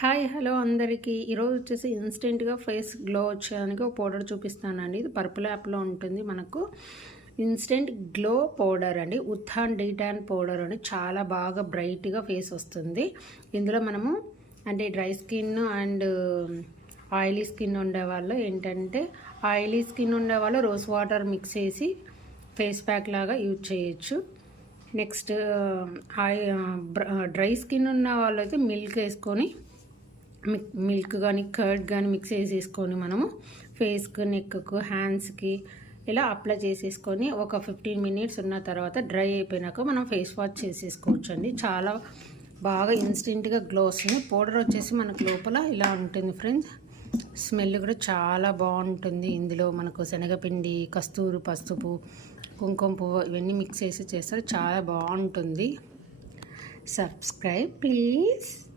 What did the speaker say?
Hi hello అందరికీ. ఈరోజు వచ్చేసి ఇన్స్టెంట్గా ఫేస్ గ్లో వచ్చేదానికి ఒక పౌడర్ చూపిస్తానండి. ఇది పర్పుల్ యాప్లో ఉంటుంది మనకు. ఇన్స్టెంట్ గ్లో పౌడర్ అండి. ఉత్థాన్ డీటాన్ పౌడర్ అని చాలా బాగా బ్రైట్గా ఫేస్ వస్తుంది. ఇందులో మనము అంటే dry skin and oily skin ఉండేవాళ్ళు ఏంటంటే ఆయిలీ స్కిన్ ఉండేవాళ్ళు రోజ్ వాటర్ మిక్స్ చేసి ఫేస్ ప్యాక్ లాగా యూజ్ చేయొచ్చు. నెక్స్ట్ డ్రై స్కిన్ ఉన్న వాళ్ళైతే మిల్క్ వేసుకొని మిల్క్ కానీ కర్డ్ కానీ మిక్స్ చేసేసుకొని మనము ఫేస్కి నెక్కు హ్యాండ్స్కి ఇలా అప్లై చేసేసుకొని ఒక ఫిఫ్టీన్ మినిట్స్ ఉన్న తర్వాత డ్రై అయిపోయినాక మనం ఫేస్ వాష్ చేసేసుకోవచ్చు అండి చాలా బాగా ఇన్స్టెంట్గా గ్లో వస్తుంది పౌడర్ వచ్చేసి మనకు లోపల ఇలా ఉంటుంది ఫ్రెండ్స్. స్మెల్ కూడా చాలా బాగుంటుంది. ఇందులో మనకు శనగపిండి కస్తూరు పసుపు కుంకుమ పువ్వు ఇవన్నీ మిక్స్ చేసి చేస్తారు చాలా బాగుంటుంది. Subscribe please.